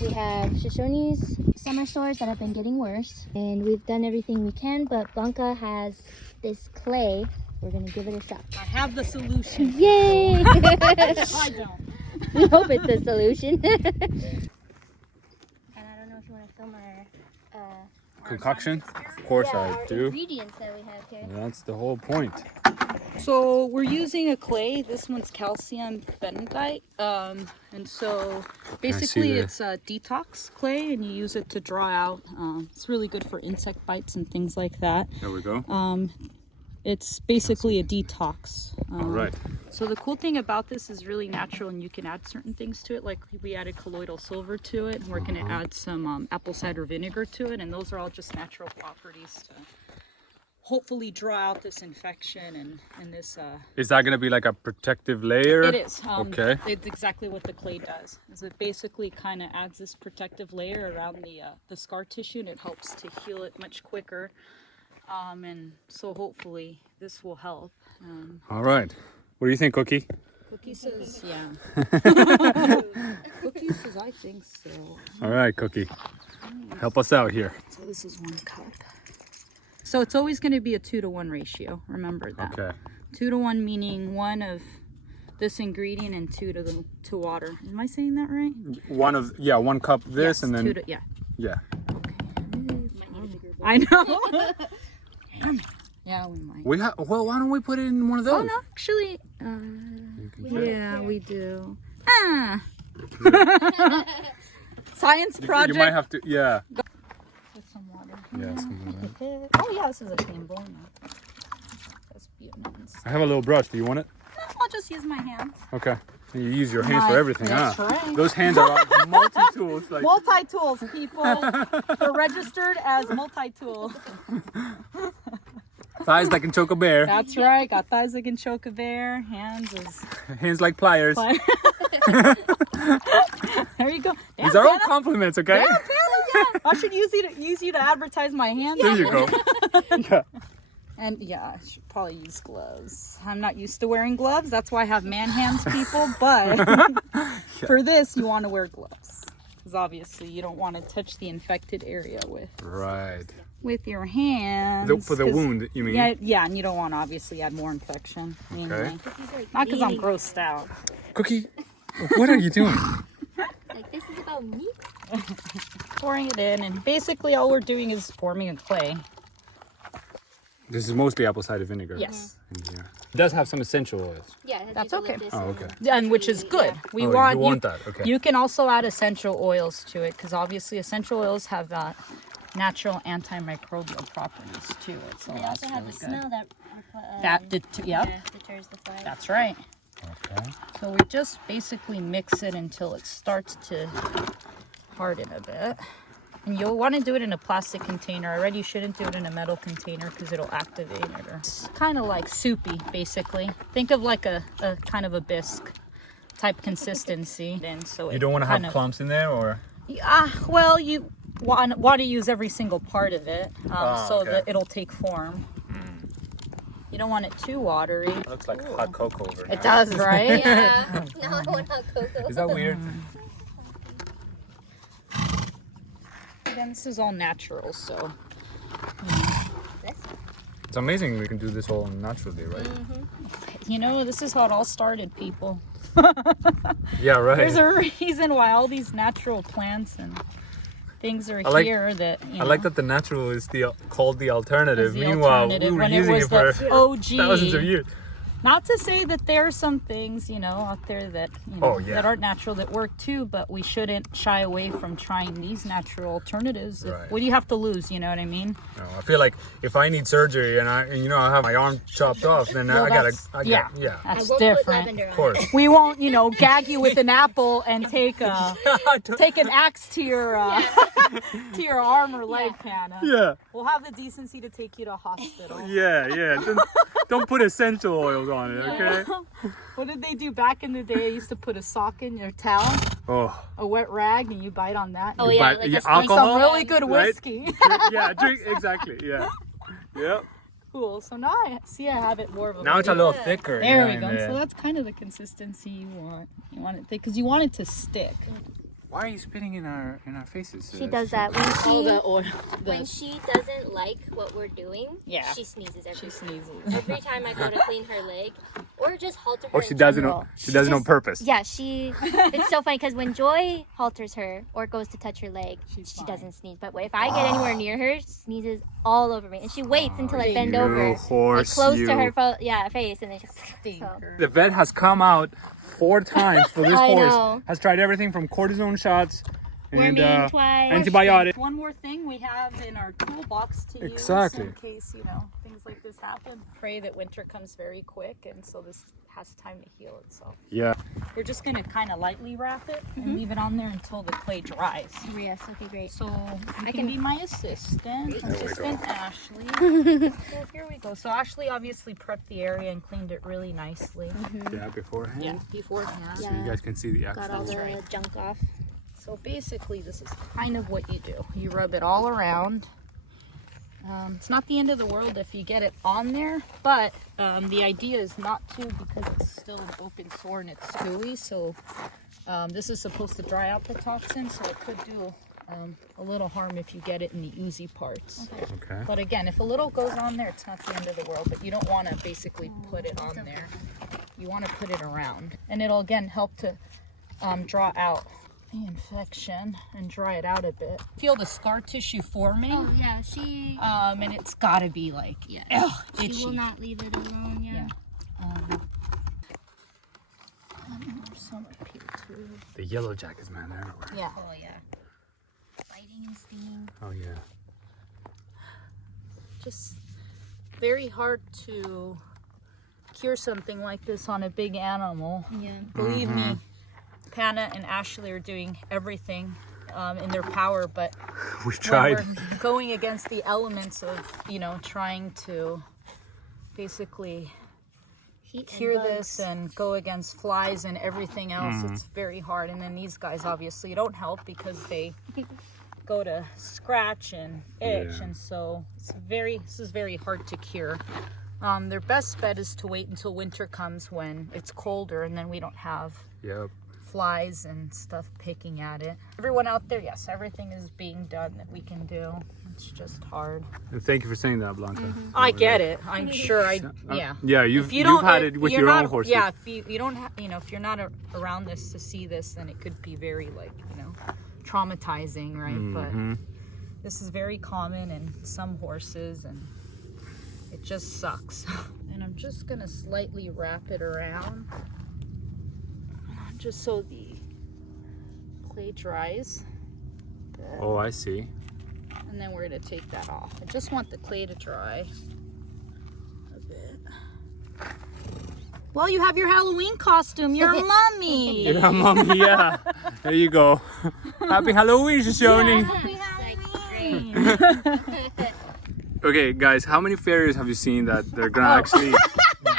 We have Shoshoni's summer sores that have been getting worse, and we've done everything we can, but Blanca has this clay. We're gonna give it a shot. I have the solution. Yay! I don't. We hope it's the solution. And I don't know if you want to film our Concoction? Of course I our do. ingredients that we have here. That's the whole point. So we're using a clay. This one's calcium bentonite. And so basically it's a detox clay, and you use it to draw out. It's really good for insect bites and things like that. There we go. It's basically a detox. All right. So the cool thing about this is really natural, and you can add certain things to it. Like we added colloidal silver to it, and we're going to add some apple cider vinegar to it, and those are all just natural properties to hopefully draw out this infection and this. Is that going to be like a protective layer? It is. Okay. It's exactly what the clay does. Is it basically kind of adds this protective layer around the scar tissue, and it helps to heal it much quicker. And so hopefully this will help. All right. What do you think, Cookie? Cookie says, yeah. Cookie says, I think so. All right, Cookie. Help us out here. So this is 1 cup. So it's always going to be a 2-to-1 ratio. Remember that. Okay. 2 to 1 meaning 1 of this ingredient and 2 to water. Am I saying that right? 1 cup this, Yes, and then 2 to, yeah. yeah. I know. Yeah, we might. Well, why don't we put it in one of those? Oh no, actually, yeah, we do. Science project. You might have to, yeah. Put some water. Yeah, something like that. Oh yeah, this is a clean bowl now. That's Vietnamese. I have a little brush. Do you want it? No, I'll just use my hands. Okay. You use your hands for everything, That's huh? right. Those hands are multi-tools. Like... Multi-tools, people. We're registered as multi-tool. Thighs that can choke a bear. That's right. Got thighs that can choke a bear. Hands is... Hands like pliers. There you go. Damn, These are all Tana. compliments, okay? Yeah, Tana. I should use you to advertise my hands. There you go. Yeah. And yeah, I should probably use gloves. I'm not used to wearing gloves. That's why I have man hands, people. But for this, you want to wear gloves. Because obviously you don't want to touch the infected area with your hands. For the wound, you mean? Yeah, and you don't want to obviously add more infection. Okay. Not because I'm grossed out. Cookie, what are you doing? Like, this is about me? Pouring it in, and basically all we're doing is forming a clay. This is mostly apple cider vinegar. Yes. In here. It does have some essential oils. Yeah, That's okay. Oh, okay. And which is good. We You want want that, okay. You can also add essential oils to it, because obviously essential oils have natural antimicrobial properties to it. So They that's also have really the good. smell that deters the flies. That's right. Okay. So we just basically mix it until it starts to harden a bit. And you'll want to do it in a plastic container. I read you shouldn't do it in a metal container because it'll activate it. It's kind of like soupy, basically. Think of like a kind of a bisque type consistency. And so You don't want to have clumps in there, or? Well, you want to use every single part of it so okay. that it'll take form. You don't want it too watery. It looks like hot cocoa over here. It does, right? Yeah. Now I want hot cocoa. Is that weird? Again, this is all natural, so. It's amazing we can do this all naturally, right? You know, this is how it all started, people. Yeah, right. There's a reason why all these natural plants and things are here that, you know. I like that the natural is called the alternative. The Meanwhile, alternative, we were when using it it was for the OG. thousands of years. Not to say that there are some things, you know, out there that, you know, yeah. that aren't natural that work too, but we shouldn't shy away from trying these natural alternatives. Right. What do you have to lose, you know what I mean? No, I feel like if I need surgery and I have my arm chopped off, then Well, I that's that's That's Put different. lavender on of course. We won't, you know, gag you with an apple and take an axe to your arm or leg, Hannah. Yeah, We'll have the decency to take you to a hospital. yeah. Don't put essential oils on it, okay? What did they do back in the day? I used to put a sock in your towel, Oh, a wet rag, and you bite on that. Oh, You yeah, bite- like yeah, a snake. alcohol? Some really good Right? whiskey. yeah, drink exactly. Yeah, yep. Cool. So now I have it more of a. Now it's a little thicker. There we yeah, go. yeah. So that's kind of the consistency you want. You want it thick because you want it to stick. Why are you spitting in our faces? She does that when All she the oil. when she doesn't like what we're doing. Yeah. She sneezes She every sneezes. every time I go to clean her leg or just halter her. Or in she does it. general. She does it on just- purpose. Yeah, it's so funny because when Joy halters her or goes to touch her leg, She's she fine. doesn't sneeze. But if I get anywhere near her, she sneezes all over me, and she waits until I bend over, like Horse, close you. to her face, and then she's so. Stinker. The vet has come out 4 times for this I horse. know. Has tried everything from cortisone shots and Worming twice. antibiotics. One more thing we have in our toolbox to Exactly. use in case, you know, things like this happen. Pray that winter comes very quick and so this has time to heal itself. Yeah. We're just going to kind of lightly wrap it and leave it on there until the clay dries. Yes. Okay. Great. So you I can can- be my assistant, Ashley. So here we go. So Ashley obviously prepped the area and cleaned it really nicely. Yeah, beforehand. Yeah, beforehand. So you guys can see the Got all actual. the junk off. So basically this is kind of what you do. You rub it all around. It's not the end of the world if you get it on there, but the idea is not to because it's still an open sore and it's gooey. So this is supposed to dry out the toxin, so it could do a little harm if you get it in the oozy parts. Okay. But again, if a little goes on there, it's not the end of the world, but you don't want to basically put it on there. You want to put it around. And it'll again help to draw out the infection and dry it out a bit. Feel the scar tissue forming. Oh yeah, she. And it's gotta be like, itchy. She will not leave it alone. Yeah. There's some up here too. The yellow jackets, man, they're everywhere. Yeah. Oh yeah. Biting and stinging. Oh yeah. Just very hard to cure something like this on a big animal. Yeah. Believe me, Panna and Ashley are doing everything in their power, but We've when tried. we're going against the elements of, you know, trying to basically Heat cure and this bugs. and go against flies and everything else, it's very hard. And then these guys obviously don't help because they go to scratch and itch, Yeah. and so this is very hard to cure. Their best bet is to wait until winter comes when it's colder and then we don't have Yep. flies and stuff picking at it. Everyone out there, yes, everything is being done that we can do. It's just hard. And thank you for saying that, Blanca. I get it. I'm sure yeah. Yeah, If you've you don't- had if it with you're your not- own horses. Yeah, if you don't have, you know, if you're not around this to see this, then it could be very, like, you know, traumatizing, right? But this is very common in some horses and it just sucks. And I'm just gonna slightly wrap it around just so the clay dries. Oh, I see. And then we're gonna take that off. I just want the clay to dry a bit. Well, you have your Halloween costume. You're a mummy. Yeah, mommy, yeah. There you go. Happy Halloween, Shoshoni. Okay, guys, how many farriers have you seen that they're gonna actually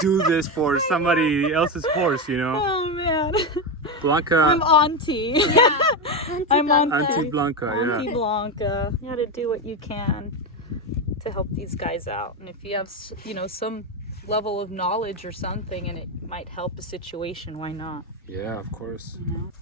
do this for somebody else's horse, you know? Oh man. Blanca, I'm Auntie. I'm Auntie Blanca, Auntie yeah. Blanca. You gotta do what you can to help these guys out. And if you have, you know, some level of knowledge or something and it might help a situation, why not? Yeah, of course. You know?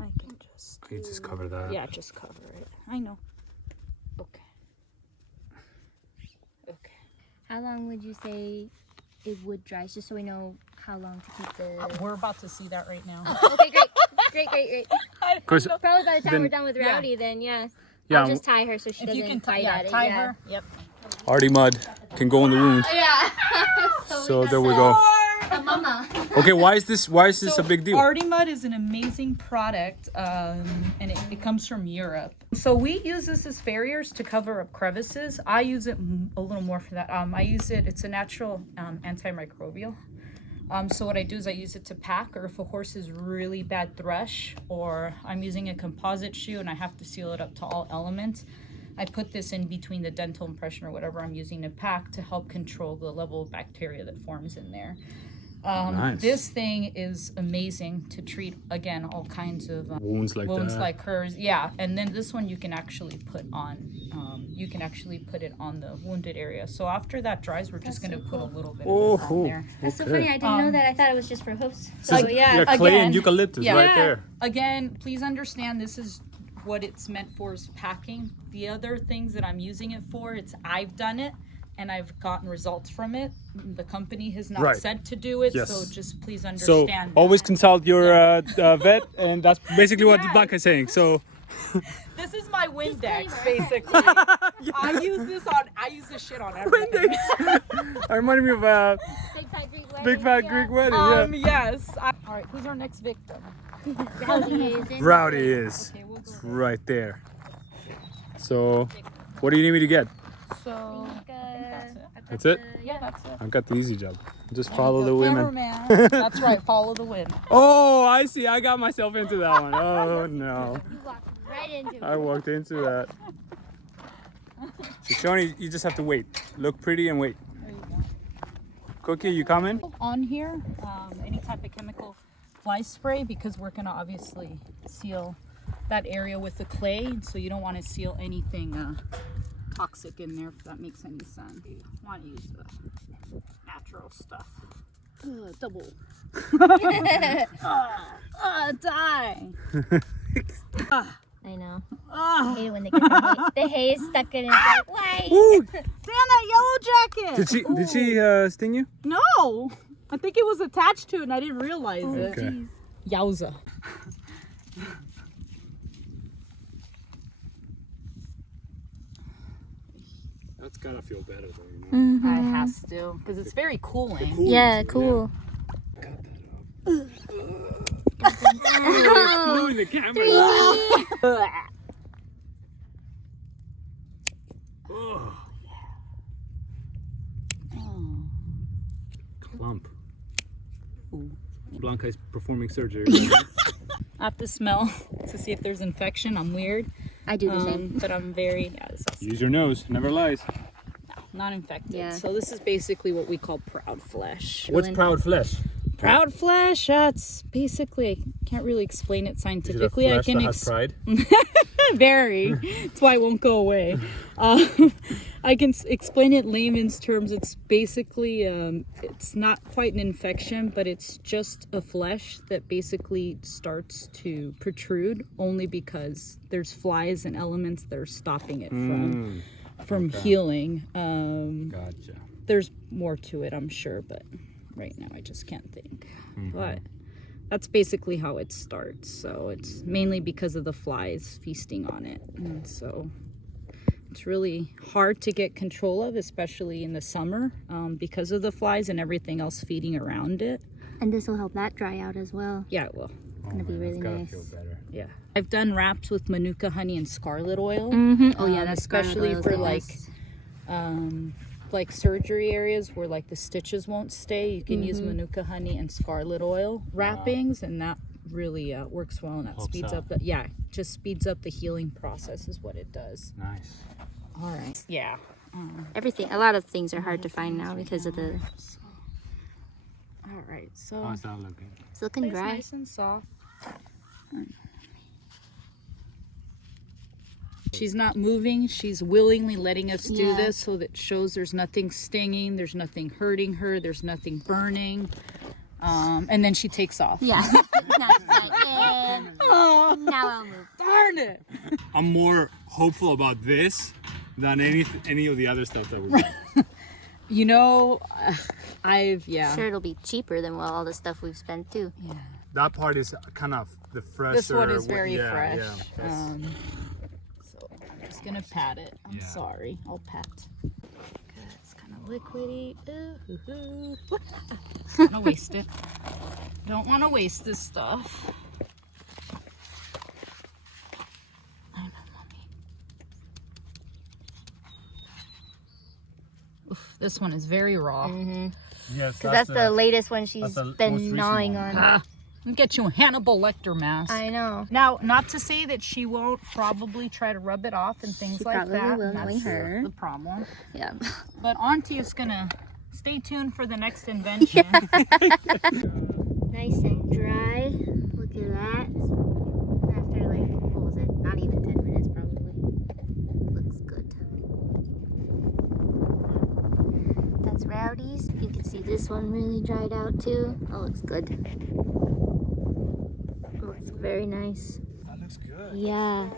I can just You just cover that. Yeah, just cover it. I know. Okay. Okay. How long would you say it would dry? Just so we know how long to keep the. We're about to see that right now. Okay, great. Of course, Probably by the time Then- we're done with Rowdy, then yeah. yeah, I'll just tie her so she If doesn't you can bite tie at it. tie yeah. her. Yep. Artie mud can go in the wound. Yeah. So there we go. The mama. Okay, why is this a big deal? Artie Mud is an amazing product, and it comes from Europe. So we use this as farriers to cover up crevices. I use it a little more for that. I use it, it's a natural antimicrobial. So what I do is I use it to pack, or if a horse is really bad thrush, or I'm using a composite shoe and I have to seal it up to all elements, I put this in between the dental impression or whatever I'm using to pack to help control the level of bacteria that forms in there. Nice. This thing is amazing to treat, again, all kinds of Wounds like that. like hers. Yeah, and then this one you can actually put on. You can actually put it on the wounded area. So after that dries, we're just gonna put a little bit of this on there. That's so funny. I didn't know that. I thought it was just for hoofs. So yeah. clay again, and eucalyptus right there. Again, please understand this is what it's meant for, is packing. The other things that I'm using it for, I've done it and I've gotten results from it. The company has not said to do it, so just please understand. So always consult your vet, and that's basically what Blanca is saying. So this is my Windex, basically. I use this shit on everything. Windex. reminded me of Big Fat Greek Wedding. Yes. All right, who's our next victim? Rowdy is Okay, we'll go right there. So what do you need me to get? So That's it? yeah, that's it. I've got the easy job. Just follow the women. Cameraman. That's right, follow the wind. Oh, I see. I got myself into that one. Oh no. You walked right into it. I walked into that. Shoshoni, you just have to wait. Look pretty and wait. There you go. Cookie, you coming? On here, any type of chemical fly spray, because we're gonna obviously seal that area with the clay, so you don't want to seal anything toxic in there, if that makes any sense. You want to use the natural stuff. Double. Die. I know. Ah. I hate it when they get the hay is stuck in it. Like, why? Ooh, Damn that yellow jacket! did she sting you? No! I think it was attached to it and I didn't realize it. Okay. Yowza. That's gotta feel better though, you know? It has to, because it's very cooling. Yeah, cool. Blowing the camera. Oh. Clump. Blanca is performing surgery. I have to smell to see if there's infection. I'm weird. I do the same. But I'm very, this is Use your nose, never lies. not infected. Yeah. So this is basically what we call proud flesh. What's proud flesh? Proud flesh, that's basically, I can't really explain it Is it a scientifically. flesh that has pride? Very. That's why it won't go away. I can explain it in layman's terms. It's basically, it's not quite an infection, but it's just a flesh that basically starts to protrude only because there's flies and elements that are stopping it from healing. Gotcha. There's more to it, I'm sure, but right now I just can't think. But that's basically how it starts. So it's mainly because of the flies feasting on it, and so it's really hard to get control of, especially in the summer, because of the flies and everything else feeding around it. And this will help that dry out as well. Yeah, it will. Oh, Gonna be man, really that's gotta nice. feel better. Yeah, I've done wraps with manuka honey and scarlet oil. Oh yeah, that's especially for like surgery areas where like the stitches won't stay. You can use manuka honey and scarlet oil wrappings, and that really works well, and that Helps speeds out. up the just speeds up the healing process is what it does. Nice. All right. Yeah. everything. A lot of things are hard to find now because of the. All right. So How's that looking? It's looking it's dry. nice and soft. She's not moving. She's willingly letting us do Yeah. this, so that shows there's nothing stinging, there's nothing hurting her, there's nothing burning. And then she takes off. Yeah. Now it's like, Oh, now I'll move. darn it! I'm more hopeful about this than any of the other stuff that we've done. You know, Sure, it'll be cheaper than all the stuff we've spent too. Yeah. That part is kind of the fresher. This one is very fresh. Yeah, that's- So I'm just gonna pat it. I'm sorry. I'll pat. It's kind of liquidy. Don't want to waste it. Don't want to waste this stuff. I know, mommy. Oof, this one is very raw. Yes, Because that's the latest one she's the most been recent gnawing one. on. I'll get you a Hannibal Lecter mask. I know. Now, not to say that she won't probably try to rub it off and things She like probably that. will, That's knowing her. the problem. Yeah. But Auntie is gonna stay tuned for the next invention. Nice and dry. Look at that. After like, what was it? Not even 10 minutes probably. Looks good. That's Rowdy's. You can see this one really dried out too. Oh, looks good. Looks very nice. That looks good. Yeah.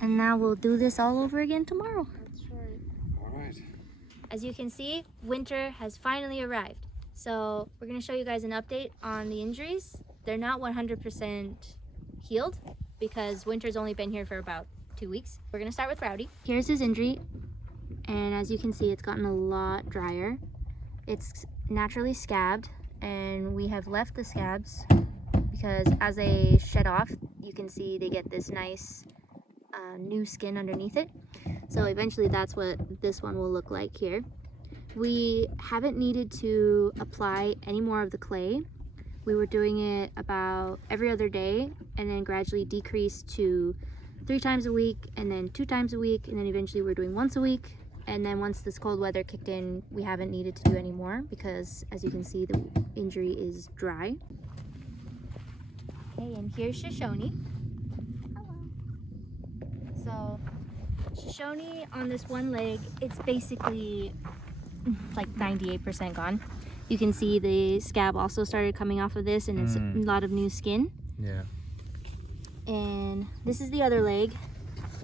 And now we'll do this all over again tomorrow. All right. As you can see, winter has finally arrived. So we're going to show you guys an update on the injuries. They're not 100% healed because winter's only been here for about 2 weeks. We're going to start with Rowdy. Here's his injury. And as you can see, it's gotten a lot drier. It's naturally scabbed, and we have left the scabs because as they shed off, you can see they get this nice new skin underneath it. So eventually that's what this one will look like here. We haven't needed to apply any more of the clay. We were doing it about every other day and then gradually decreased to 3 times a week and then 2 times a week, and then eventually we're doing once a week. And then once this cold weather kicked in, we haven't needed to do any more because as you can see, the injury is dry. Okay, and here's Shoshoni. So Shoshoni on this one leg, it's basically like 98% gone. You can see the scab also started coming off of this, and it's a lot of new skin. Yeah. And this is the other leg.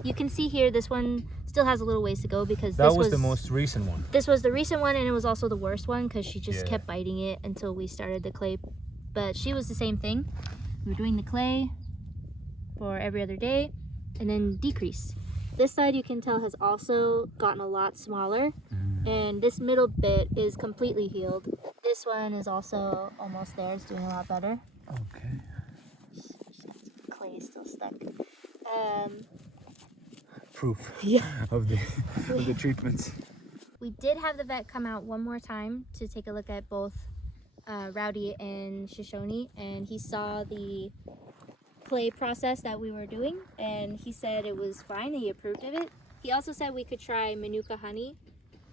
You can see here, this one still has a little ways to go because That was the most recent one. This was the recent one, and it was also the worst one because she just Yeah. kept biting it until we started the clay. But she was the same thing. We were doing the clay for every other day and then decrease. This side you can tell has also gotten a lot smaller, and this middle bit is completely healed. This one is also almost there. It's doing a lot better. Okay. Clay is still stuck. Proof Yeah. of the treatments. We did have the vet come out one more time to take a look at both Rowdy and Shoshoni, and he saw the clay process that we were doing, and he said it was fine. He approved of it. He also said we could try Manuka honey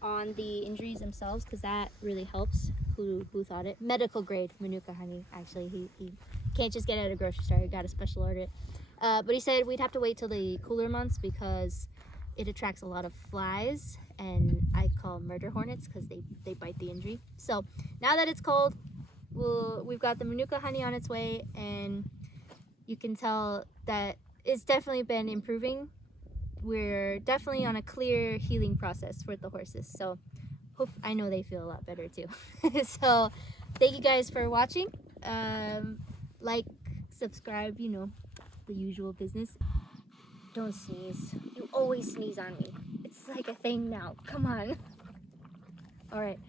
on the injuries themselves because that really helps. Who thought it? Medical grade Manuka honey. Actually, he can't just get it at a grocery store. He got a special order. But he said we'd have to wait till the cooler months because it attracts a lot of flies, and I call them murder hornets because they bite the injury. So now that it's cold, we've got the Manuka honey on its way, and you can tell that it's definitely been improving. We're definitely on a clear healing process for the horses. So I know they feel a lot better too. So thank you guys for watching. Like, subscribe, you know, the usual business. Don't sneeze. You always sneeze on me. It's like a thing now. Come on. All right.